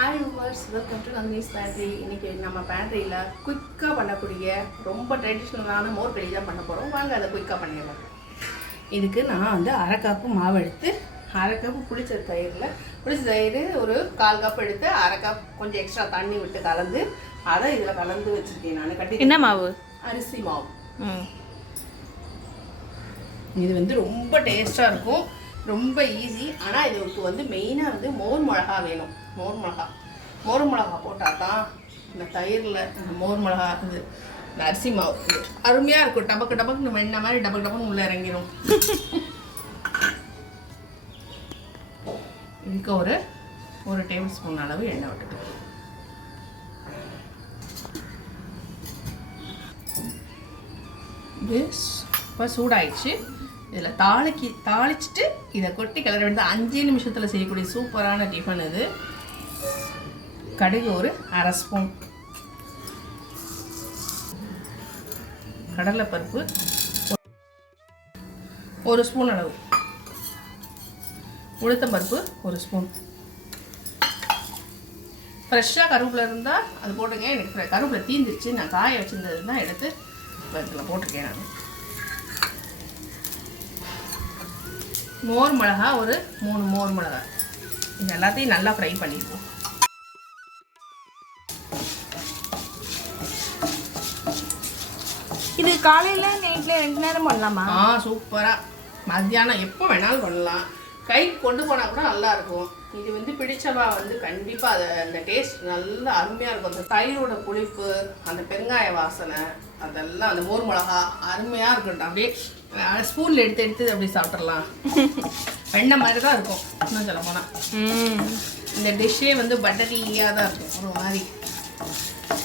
Hi viewers welcome to Nandini's pantry இன்னைக்கு நம்ம பேண்ட்ரியில் குயிக்காக பண்ணக்கூடிய ரொம்ப ட்ரெடிஷ்னலான மோர் களி தான் பண்ண போகிறோம் வாங்க அதை குயிக்காக பண்ணிடலாம். இதுக்கு நான் வந்து அரை கப்பு மாவு எடுத்து அரை கப்பு புளிச்ச தயிரில் புளிச்ச தயிர் ஒரு கால் கப் எடுத்து அரை கப் கொஞ்சம் எக்ஸ்ட்ரா தண்ணி விட்டு கலந்து அதை இதில் கலந்து வச்சுருக்கேன் நான். கட்டி என்ன மாவு? அரிசி மாவு. இது வந்து ரொம்ப டேஸ்ட்டாக இருக்கும். ரொம்ப ஈஸி ஆனால் இதுக்கு வந்து மெயினாக வந்து மோர் மிளகா வேணும். மோர் மிளகா. மோர் மிளகா போட்டால் தான் இந்த தயிரில் இந்த மோர் மிளகா இது இந்த அரிசி மாவு அருமையாக இருக்கும். டபக்கு டபக்கு நம்ம மாதிரி டபக்கு டபக்கு உள்ளே இறங்கிடும் இதுக்கு ஒரு ஒரு டேபிள் ஸ்பூன் அளவு எண்ணெய் விட்டுட்டு. இது இப்போ சூடாயிடுச்சு. இதில் தாளிக்கி தாளிச்சிட்டு இதை கொட்டி கிளற வேண்டியது அஞ்சு நிமிஷத்தில் செய்யக்கூடிய சூப்பரான டிஃபன் இது. கடுகு ஒரு அரை ஸ்பூன். கடலைப்பருப்பு ஒரு ஸ்பூன் அளவு. உளுத்தம்பருப்பு ஒரு ஸ்பூன். ஃப்ரெஷ்ஷாக கருவேப்பில் இருந்தால் அது போட்டுங்க எனக்கு கருவேப்பில் தீந்துச்சு தீந்துருச்சு. நான் காய வச்சிருந்தது தான் எடுத்து இதில் போட்டிருக்கேன் நான். மோர் மிளகா ஒரு மூணு மோர் மிளகா. இது எல்லாத்தையும் நல்லா ஃப்ரை பண்ணிடுவோம். இது காலையில நைட்ல ரெண்டு நேரம் பண்ணலாமா? ஆ சூப்பராக மத்தியானம் எப்போ வேணாலும் பண்ணலாம். கைக்கு கொண்டு போனால் கூட நல்லா இருக்கும் இது வந்து பிடிச்சவா வந்து கண்டிப்பாக அதை அந்த டேஸ்ட் நல்லா அருமையாக இருக்கும். அந்த தயிரோட புளிப்பு அந்த பெருங்காய வாசனை அதெல்லாம் அந்த மோர் மிளகா அருமையாக இருக்கட்டும். அப்படியே ஸ்பூனில் எடுத்து எடுத்து அப்படியே சாப்பிட்றலாம் வெண்ணெய் மாதிரி தான் இருக்கும். இன்னும் சொல்ல போனால் இந்த டிஷ்ஷே வந்து பட்டரியாக தான் இருக்கும். ஒரு மாதிரி.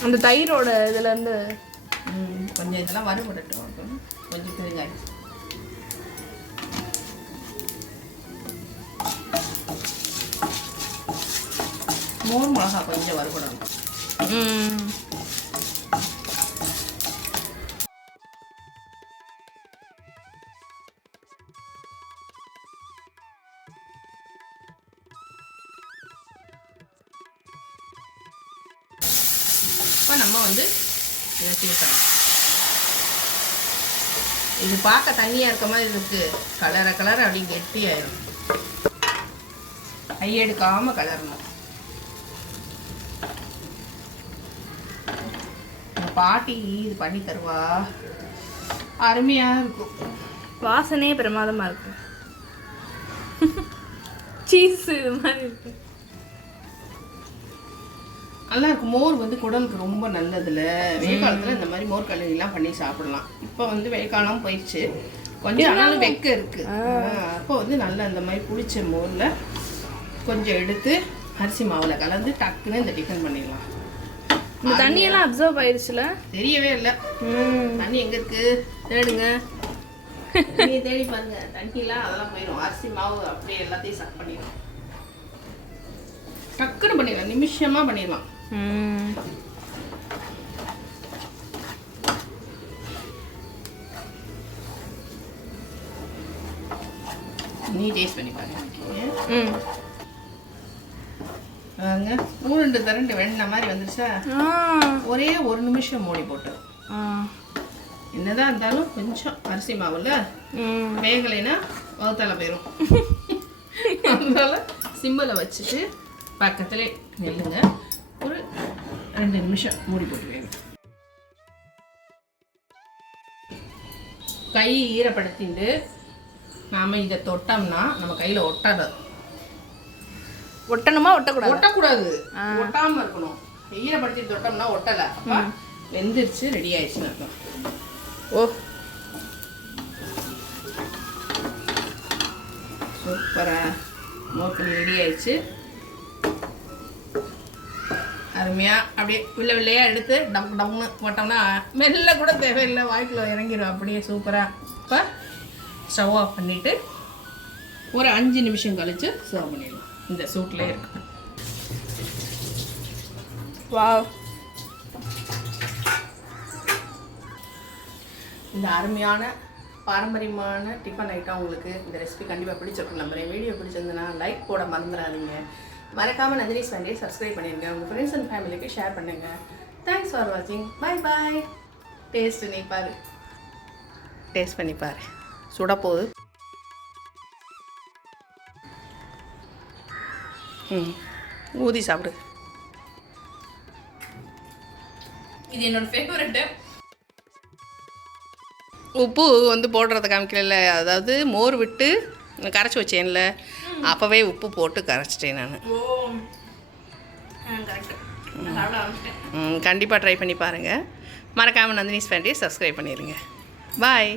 அந்த தயிரோட இதுல இருந்து ம், கொஞ்சம் இதெல்லாம் வறுபடட்டும். கொஞ்சம் பெருங்காயம். மோர் மிளகா கொஞ்சம் வறுபடணும். இப்போ நம்ம வந்து இதை சேர்க்கலாம். இது பார்க்க தண்ணியாக இருக்க மாதிரி இருக்கு. கலர கலர அப்படி கெட்டியாயிரும். கையெடுக்காமல் கலரணும். பாட்டி இது பண்ணி தருவா. அருமையாக இருக்கும். வாசனையே பிரமாதமா இருக்கு. சீஸ் இது மாதிரி இருக்கு. நல்லா இருக்கும். மோர் வந்து குடலுக்கு ரொம்ப நல்லதுல. வெயில் காலத்துல இந்த மாதிரி மோர் கல்லறிலாம் பண்ணி சாப்பிடலாம். இப்போ வந்து வெயில் காலம் போயிடுச்சு. கொஞ்சம் ஆனாலும் வெக்க இருக்கு. அப்போ வந்து நல்லா இந்த மாதிரி புளிச்ச மோர்ல கொஞ்சம் எடுத்து அரிசி மாவுல கலந்து டக்குன்னு இந்த டிஃபன் பண்ணிடலாம். இந்த தண்ணியெல்லாம் அப்சர்வ் ஆயிடுச்சுல தெரியவே இல்லை. தண்ணி எங்க இருக்கு? தேடுங்க. நீ தேடி பாருங்க. தண்ணிலாம் அதெல்லாம் போயிடும் அரிசி மாவு அப்படியே எல்லாத்தையும் சக் பண்ணிடும் டக்குன்னு பண்ணிடலாம். நிமிஷமா பண்ணிடலாம். நீ டேஸ்ட் பண்ணி பாருங்க. ம். பாருங்க. மூணு தரண்டு வெண்ணெய் மாதிரி வந்துருச்சா? ஒரே ஒரு நிமிஷம் மூடி போட்டு. என்னதான் இருந்தாலும் கொஞ்சம் அரிசி மாவுல வேகலைன்னா வகுத்தால போயிடும் அதனால சிம்மில் வச்சுட்டு பக்கத்துல நெல்லுங்க. ஒரு ரெண்டு நிமிஷம் மூடி போட்டு கை ஈரப்படுத்திட்டு நாம இதை தொட்டோம்னா நம்ம கையில ஒட்டாது. ஒட்டணுமா? ஒட்டக்கூடாது? ஒட்டக்கூடாது. ஒட்டாம இருக்கணும். ஈரப்படுத்தி தொட்டோம்னா ஒட்டல. அப்ப வெந்துருச்சு ரெடி ஆயிடுச்சுன்னு அர்த்தம். ஓ. சூப்பரா. மோக்கனி ரெடி ஆயிடுச்சு. அருமையா. அப்படியே வில்ல வில்லையா எடுத்து டம்க்கு டம்னு போட்டோம்னா மெல்ல கூட தேவையில்லை. வாய்க்குள்ள இறங்கிடும் அப்படியே சூப்பரா. இப்போ ஸ்டவ் ஆஃப் பண்ணிட்டு ஒரு அஞ்சு நிமிஷம் கழிச்சு சர்வ் பண்ணிடலாம். இந்த சூட்லேயே இருக்கு. வாவ். இந்த அருமையான பாரம்பரியமான டிஃபன் ஐட்டம் உங்களுக்கு இந்த ரெசிபி கண்டிப்பாக பிடிச்சிருக்கும். நம்புறேன் வீடியோ பிடிச்சிருந்ததுன்னா லைக் போட மறந்துடாதீங்க. மறக்காமல் நந்தினிஸ் ஃபேமிலியை சப்ஸ்கிரைப் பண்ணிடுங்க உங்கள் ஃப்ரெண்ட்ஸ் அண்ட் ஃபேமிலிக்கு ஷேர் பண்ணுங்கள் தேங்க்ஸ் ஃபார் வாட்சிங் பை பாய் டேஸ்ட் நீ பாரு. டேஸ்ட் பண்ணி பாரு. சுட போகுது. ம். ஊதி சாப்பிடு. இது என்னோட ஃபேவரட்டு உப்பு வந்து போடுறத காமிக்கல அதாவது மோர் விட்டு கரைச்சி வச்சேன்ல. அப்போவே உப்பு போட்டு கரைச்சிட்டேன் நான். கண்டிப்பாக ட்ரை பண்ணி பாருங்கள் மறக்காமல் நந்தினிஸ் ஃபேண்டியை சப்ஸ்கிரைப் பண்ணிடுங்க பாய்